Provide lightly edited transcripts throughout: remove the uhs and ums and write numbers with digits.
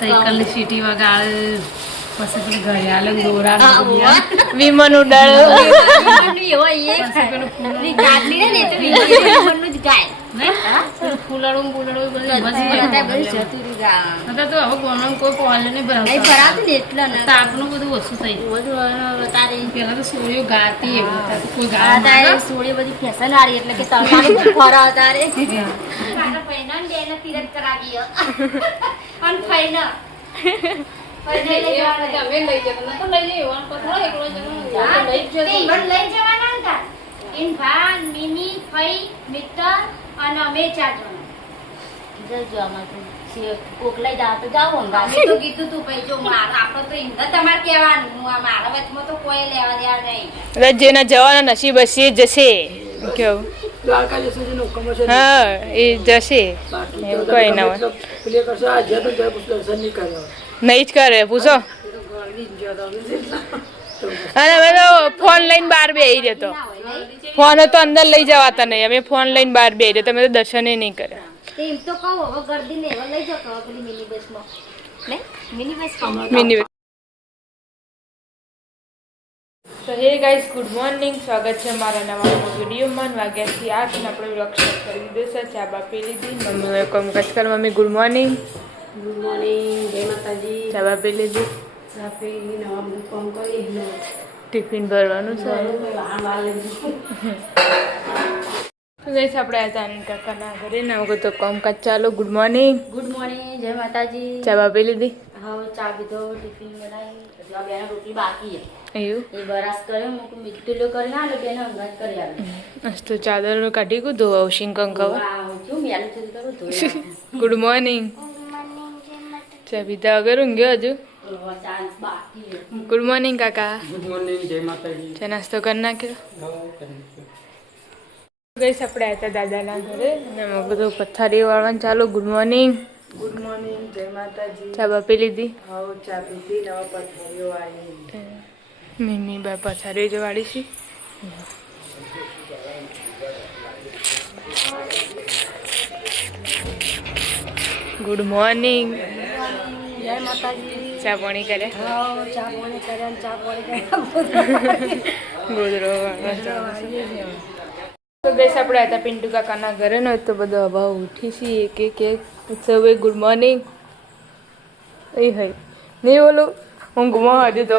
Cycle ની city વગાડે પછી પેલી ઘડિયાળ દોરા વિમાન ઉડાડે ફૂલડું બુલડું બધું તો હવે ગોનો કોઈ પહોંચે નહીં ભરાતું તાપનું બધું ઓછું થઈ ગયું પેલા તો સોળીઓ ગાતી કોઈ સોળી બધી ફેશન વાળી એટલે કે તમારું ખરા તારે કોકલાઈ જાવ તો જાવ તો કીધું તું ભાઈ જો મારા આપડે તો ઈંધા તમારે કેવાનું મારા વચમાં તો કોઈ લેવા દેવા નહીં જેના જવાના નસીબ હશે એ જશે કેવું હા એ જશે એવું કઈ ના હોય નહીં જ કરે પૂછો અને અમે તો ફોન લઈને બહાર બેસી જતો ફોન તો અંદર લઈ જવાતા નહીં અમે ફોન લઈને બહાર બેસી જતો અમે તો દર્શને નહીં કર્યા એમ તો કહો હવે ગરદી ને હવે લઈ જાવ પેલી મિની બસમાં ને મિની બસ મિની તો હે ગાઈસ ગુડ મોર્નિંગ સ્વાગત છે મારા નવા વિડીયોમાં વાગ્યાથી 8 ને આપણે રક્ષા કરી દીધું છે ચા બાપી લીધી મમ્મીએ કોમ કચકર મમ્મી ગુડ મોર્નિંગ જય માતાજી ચા બાપી લીધી સાફી નવા બધું કામ કરી ટિફિન ભરવાનું છે તો ગાઈસ આપણે હતા આનંદ કાકાના ઘરે ને હવે તો કામકાજ ચાલો ગુડ મોર્નિંગ જય માતાજી ચા બાપી લીધી હવે ચા પીધો ટિફિન બનાવી જો બેન રોટલી બાકી છે એવું એ બરાસ કર્યો હું મીઠું કરી ના લે બેન અંગાત કરી આવી મસ્ત ચાદર કાઢી કું ધોવા ઉશિંગ કંકવા જો મેલું છે કરું ધોઈ ગુડ મોર્નિંગ ચા પીધા વગર ઊંઘ્યો હજુ ગુડ મોર્નિંગ કાકા ગુડ મોર્નિંગ જય માતાજી ચા નાસ્તો કરી નાખ્યો ગઈશ આપણે હતા દાદાના ઘરે અને અમે બધું પથારી વાળવાનું ચાલો ગુડ મોર્નિંગ જય માતાજી ચા બાપી લીધી હવે ચા પીધી નવા પથારીઓ વાળી મીમી બા પથારીઓ જ વાળી છે ગુડ મોર્નિંગ જય માતાજી ચા પાણી કરે ચા પાણી કર્યા ચા પાણી કર્યા ગોદરો તો ગઈશ આપણે હતા પિન્ટુ કાકાના ઘરે નો તો બધો અભાવ ઉઠી છે એક એક એક સવે ગુડ મોર્નિંગ એ હઈ નહીં બોલો ઊંઘમાં હજુ તો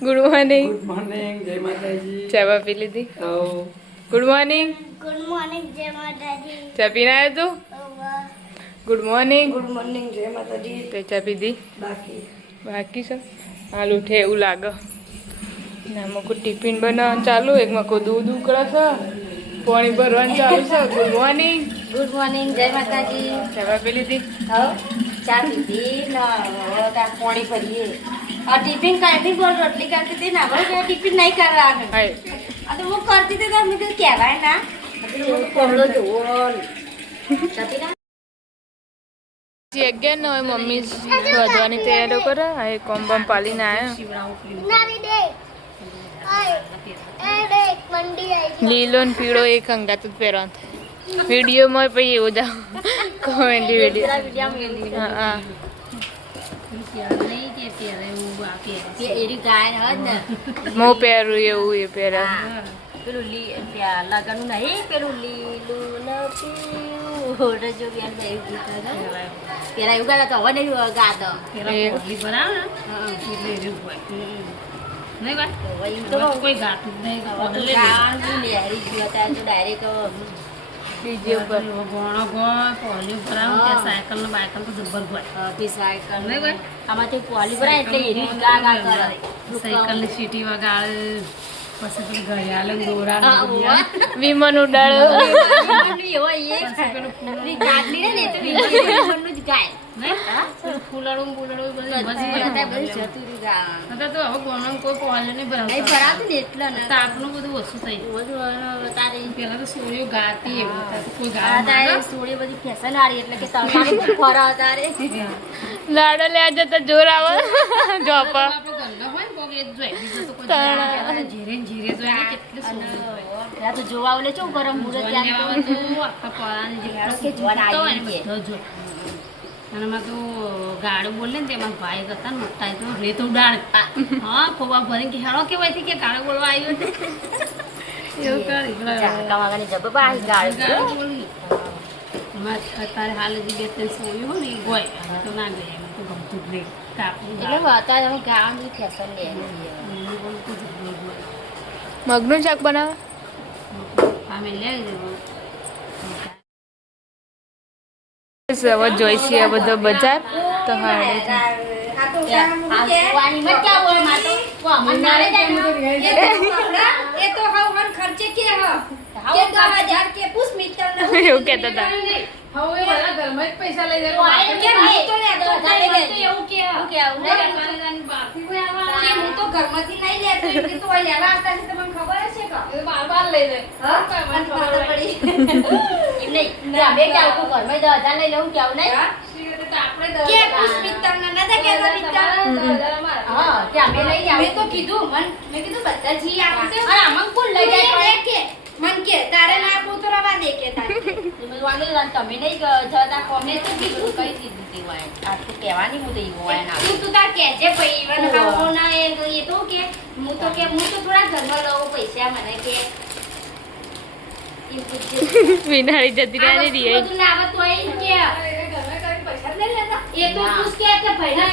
ગુડ મોર્નિંગ જય માતાજી ચા બાપી લીધી ગુડ મોર્નિંગ જય માતાજી ચા પીને આવ્યો તું ગુડ મોર્નિંગ જય માતાજી તે ચા પીધી બાકી છે હાલ ઉઠે એવું લાગે ના મકો ટિફિન બનાવવાનું ચાલુ એકમાં કોઈ દૂધ ઉકળે છે પાણી ભરવાનું ચાલુ છે ગુડ મોર્નિંગ જય માતાજી ચા બાપી લીધી હવ ચા પીધી ના પાણી ભરીએ આ ટિફિન કાઢી બોલ રોટલી કરતી હતી ના બોલ ટિફિન નહીં કરવાનું હાય આ તો હું કરતી હતી તો મેં કીધું કહેવાય ના કોમળો જોવો ચાપી ના અગિયાર નો હોય મમ્મી વધવાની તૈયારીઓ કરે એ કોમ બમ પાલીને આવ્યો લીલો ને પીળો એક અંગાત જ પહેરવાનું થાય વિડીયોમાં પછી એવું જાવ કોમેડી વિડીયો હા હા એરી ગાય હજ ને હું પહેરું એવું એ પહેરા પેલું લગનનું નહીં પેલું લીલું ન પીળું રજો બેન એવું ગીત પેલા એવું ગાતા તો હવે નહીં ગાતો કોઈ ગાતું નહીં ડાયરેક્ટ બીજી ઉપર ગોણો ગોળ પોલી ભરાવ સાયકલ ને બાયકલ તો જબ્બર ગોય સાયકલ નહીં ગોય આમાંથી પોલી ભરાય એટલે એરી ગા ગા કરે સાયકલ ની સીટી વગાડે પછી પેલી ઘડિયાળ દોરા વિમાન ઉડાડે ફૂલડું બુલડું બધું તો હવે ગોનો કોઈ પહોંચે નહીં ભરાતું તાપનું બધું ઓછું થઈ ગયું પેલા તો સોળીઓ ગાતી કોઈ સોળી બધી ફેશન વાળી એટલે કે તમારું ખરા તારે લાડો લે જતા જોર આવે જોપા તો જોવા આવલે ચો ગરમ મુરત અને એમાં તો ગાડું બોલે ને તેમાં ભાઈ હતા ને મોટા એ તો રેત ઉડાડતા હા ખોબા ભરીને કે હેળો કેવાય કે ગાડું બોલવા આવ્યો છે એવું કરી ઝાકા વાગાની જબરબાઈ ગાડી ગાડું બોલી અત્યારે હાલ હજી બે ત્રણ સોયું હોય ને એ ગોય તો ના ગઈ એમ તો ગમતું જ નહીં કાપવું એટલે અત્યારે અમે ગાવાની ફેશન લે મગનું શાક બનાવે અમે લે હવે જોઈ છીએ બધો બજાર તો હા પાણી મત ક્યાં બોલે માતો કો મંડારે એ તો હવન ખર્ચે કે હ કે 10000 કે પૂછ મિત્ર ને એવું કહેતા હતા હવે બધા ઘરમાં જ પૈસા લઈ જાય કે હું તો લે તો એવું કે બાકી કોઈ આવવા કે હું તો ઘરમાંથી નહીં લેતો એમ કે તો આ લેવા આવતા છે તમને ખબર હશે કે બાર લઈ જાય હા મને ખબર પડી એમ નહીં બે કે આવું ઘરમાં 10000 લઈ લઉં કે આવું નહીં આપણે કે પૂછ મિત્ર ને નતા કે મિત્ર હા કે અમે લઈ જાવ મેં તો કીધું મેં કીધું બધા જી આપશે અરે આમાં કોણ લઈ જાય કે મન કે તારે ના આપું તો રવા દે કે તારે તમે વાંધો નહીં તમે નહીં જતા કોને તો કીધું કઈ દીધું તે વાય આ તો કહેવાની હું તો ઈ વાય ના તું તાર કહેજે ભઈ ઈવન હાવો ના એ તો કે હું તો થોડા ઘરમાં લઉં પૈસા મને કે વિનાળી જતી રહ્યા ને રિયા બધું લાવત હોય એમ કે પૈસા લઈ લેતા એ તો પૂછ કે ભાઈને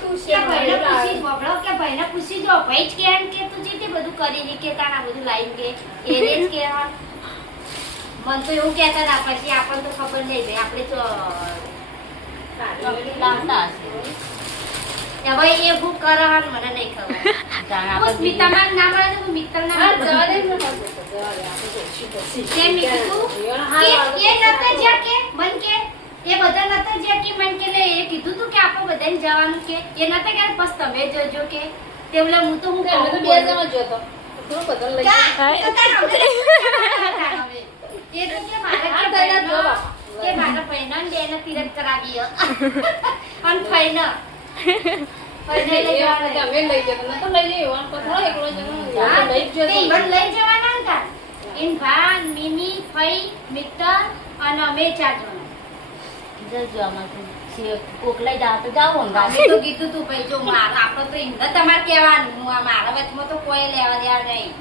પૂછી એ તો ભાઈ કે ભાઈને પૂછી બબડો કે ભાઈને પૂછી જો ભાઈ જ કે એમ કે તું જેથી બધું કરી કે તારા બધું લાઈન કે એ જ કે મન તો એવું કહેતા ના પછી આપણને તો ખબર નહીં ભાઈ આપણે તો લાવતા હશે હવે એ ભૂખ કરવાનું મને નહીં ખબર હું સ્મિતામાં ના મળે તો મિત્ર ના કે મેં કીધું કે એ નતા જ્યાં કે મન કે એ બધા નતા જ્યાં કે મન કે લે એ કીધું તું કે આપણે બધાને જવાનું કે એ નતા કે બસ તમે જજો કે તેવલે હું તો હું અમે તો બે જણા જોતો થોડું બદલ લઈ એ તો કે મારે કે મારા પૈના ને બેને તિરક કરાવી અન પૈના પૈને લઈ જવાના અમે લઈ જતા તો લઈ જઈએ વાન પથરો એકલો જણો લઈ જ તે ઈવન લઈ જવાના હતા ઇન ભાન મિની ફઈ મિત્ર અને અમે ચાર જણા જજો આમાં કોક લઈ જાવ તો જાવ અમે તો કીધું તું ભાઈ જો મારા આપણે તો ઇન્દ્ર તમારે કહેવાનું હું આ મારા વચમાં તો કોઈ લેવા દેવા નહીં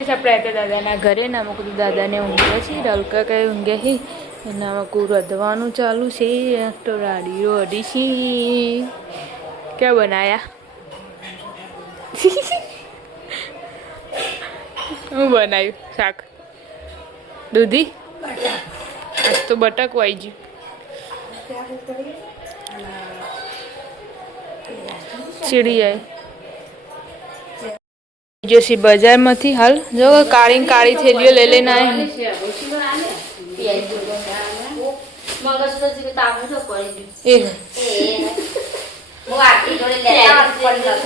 આપણે હતા દાદાના ઘરે ને અમુક દાદાને ઊંઘે છે રલકા કઈ ઊંઘે છે એના અમુક રધવાનું ચાલુ છે તો રાડીઓ અડીશી ક્યાં બનાયા હું બનાવ્યું શાક દૂધી આજ તો બટક વાઈ ગયું ચીડી જાય જોશી બજારમાંથી હાલ જો કાળી કાળી થેલીઓ લઈ લઈને આવી એ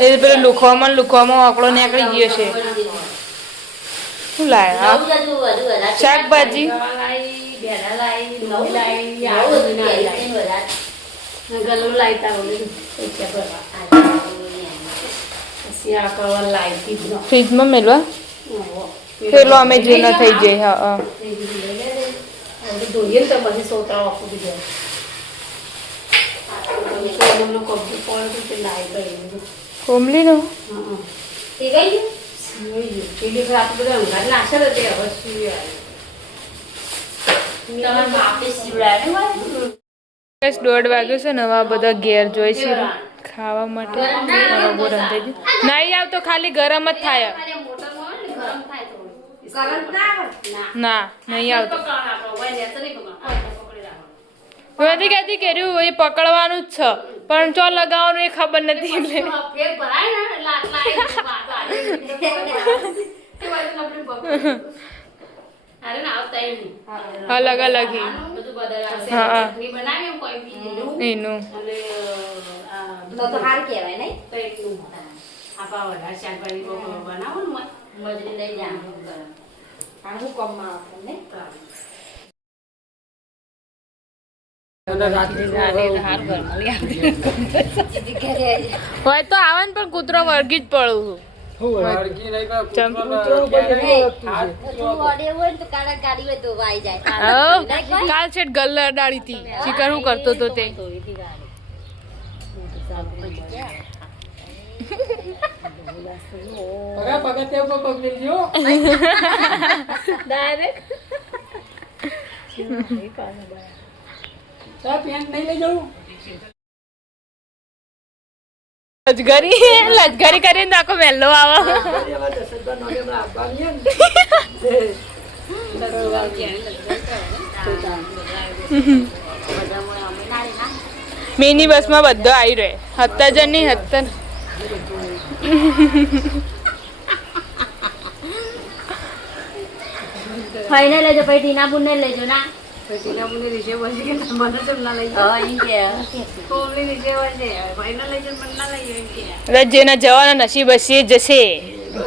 એ પેલો લુખવામાં આંકડો નીકળી ગયો છે શું લાયા શાકભાજી ગલું લાઈતા ફ્રીજમાં મેળવા પેલો અમે જૂનો થઈ જાય હા ધોઈએ ને તો પછી સોતરા આપું દીધો કોમલી નો પેલી વખત આપણે બધા ઊંઘાડ નાશે ને તે હવે સુઈ બસ 1:30 વાગ્યો છે ને હવે બધા ઘેર જોઈ છે ખાવા માટે બહુ રંધાઈ ગયું નહીં આવતો ખાલી ગરમ જ થાય ના નહીં આવતો હું નથી કહેતી કર્યું એ પકડવાનું જ છે પણ ચો લગાવવાનું એ ખબર નથી એટલે અલગ અલગ હા એનું તો હાર કહેવાય નહીં આપા વધારે શાકભાજી બનાવો ને મજરી લઈ જાવ હું કમમાં આપણને હોય તો આવે ને પણ કૂતરો વળગી જ પડું હરકી નહીં તો ચમ. કૂતરો તું ઓડે હોય ને તો કાળા ગાડી હોય તો વાઈ જાય કાલ છે ગલ્લા ડાળી હતી ચિકન હું કરતો તો તે પગા પગા તે ઉપર પગ લેજો ડાયરેક્ટ ચા પેન્ટ નહીં લઈ જવું લજગરી કરીને તો આખો વહેલો આવે મિની બસમાં બધો આવી રહ્યો 17 જણ ની 17 ફાઈને લેજો પછી ટીના બુન ને લેજો ના જેના જવાના નસીબ હશે એ જશે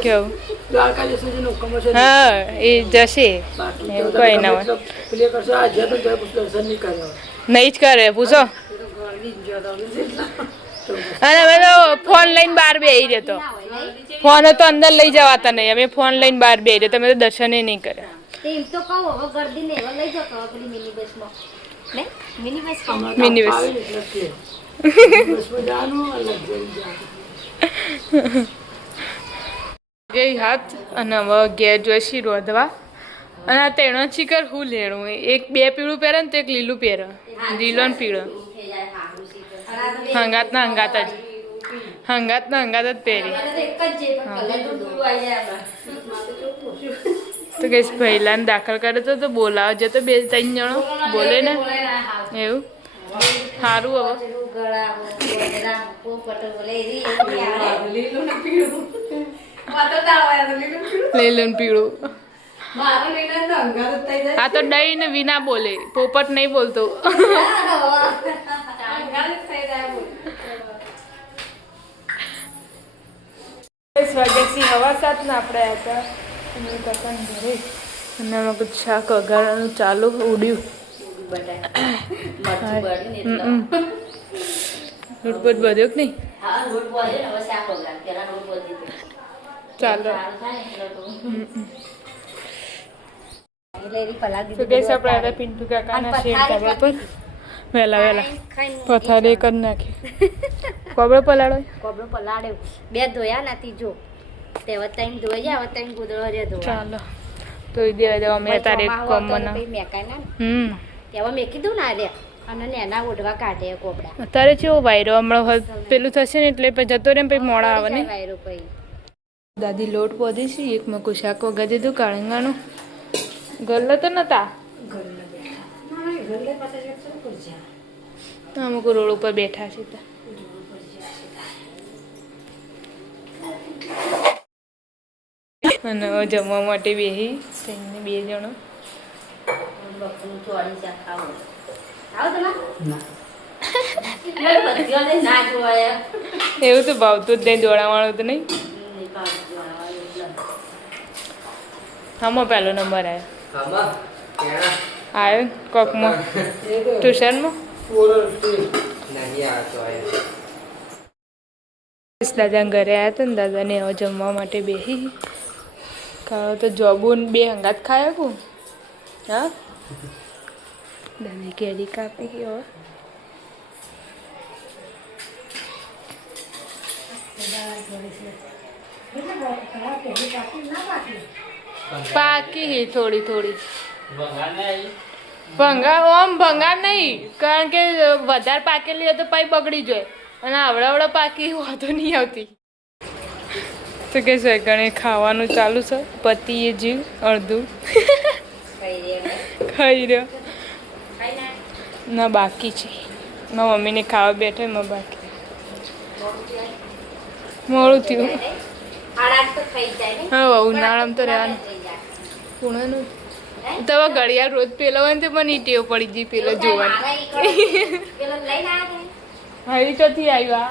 કેવું દ્વારકા જશે જેનો હુકમ હશે હા એ જશે એવું કઈ ના હોય પ્લે કરશો આ જે તો દર્શન નહીં કર્યો નહીં જ કરે પૂછો અને અમે તો ફોન લઈને બહાર બેસી રહ્યો તો ફોન તો અંદર લઈ જવાતા નહીં અમે ફોન લઈને બહાર બેસી રહ્યો તમે તો દર્શન નહીં કર્યા એમ તો કહું હવે ગરદી ને એવા લઈ જાઓ પેલી મિની બસમાં ને મિની બસ મિની બસ બસમાં જવાનું અલગ જઈ ગઈ હાથ અને હવે ઘેર જોઈશી રોધવા અને આ તેનો ચીકર હું લેણું એક બે પીળું પહેરે ને તો એક લીલું પહેરે લીલો ને પીળો હંગાતના હંગાત જ હંગાતના હંગાત જ પહેરી તો કઈ પહેલાને દાખલ કરે તો બોલાવજો તો 2-3 જણો બોલે ને એવું સારું હવે લીલું પીળું આ તો દઈ ને વિના બોલે પોપટ નહીં બોલતો વાગ્યાથી હવા 7 ને આપણે હતા ઘરે અને અમે બધું શાક વઘારવાનું ચાલુ ઉડ્યું લૂટપટ બધ્યો કે નહીં ચાલો તો ગેસ આપણે આવ્યા પિન્ટુ કાકાના શેડ ધાબા પર વહેલા પથારી કરી નાખી કોબળો પલાળો પલાળ્યો 2 ધોયા નથી જો તે વતાઈને ધોઈ જાય વતાઈને ગોદળો રે ધોવા ચાલો તો દેવા દેવા મેં તારે કોમન મેકાય ના તેવા મેકી દઉં ના રે અને નેના ઓઢવા કાઢે કોબડા અત્યારે કેવો વાયરો હમણાં પેલું થશે ને એટલે પછી જતો રે પછી મોડા આવે ને વાયરો પછી દાદી લોટ પોધી છે એક મકુ શાક વગા દીધું કાળંગાનું ગલ્લો તો નતા અમુક રોડ ઉપર બેઠા છે અને જમવા માટે બેહી તેને 2 જણો એવું તો ભાવતું જ નહીં દોડાવાળું તો નહીં આમાં પહેલો નંબર આવ્યો કોકમાં ટ્યુશનમાં દાદા ઘરે આવ્યા હતા ને દાદાને હવે જમવા માટે બેસી ખાવા તો જોબુ 2 હંગાત ખાયા કું હા દાદી કેરી કાપી હવે પાકી થોડી થોડી ભંગાર નહીં કારણ કે વધારે પાકેલી હોય તો પાઈ બગડી જાય અને આવડા પાકી વાંધો નહીં આવતી તો કે છે ગણે ખાવાનું ચાલુ છે પતિએ જીવ અડધું ખાઈ રહ્યો ના બાકી છે મારા મમ્મીને ખાવા બેઠો એમાં બાકી મોડું થયું હા ઉનાળામાં તો રહેવાનું પૂણાનું તો ઘડિયાળ રોજ પેલો હોય ને તો મને ટેવ પડી ગઈ પેલો જોવાની હા એ ચોથી આવ્યા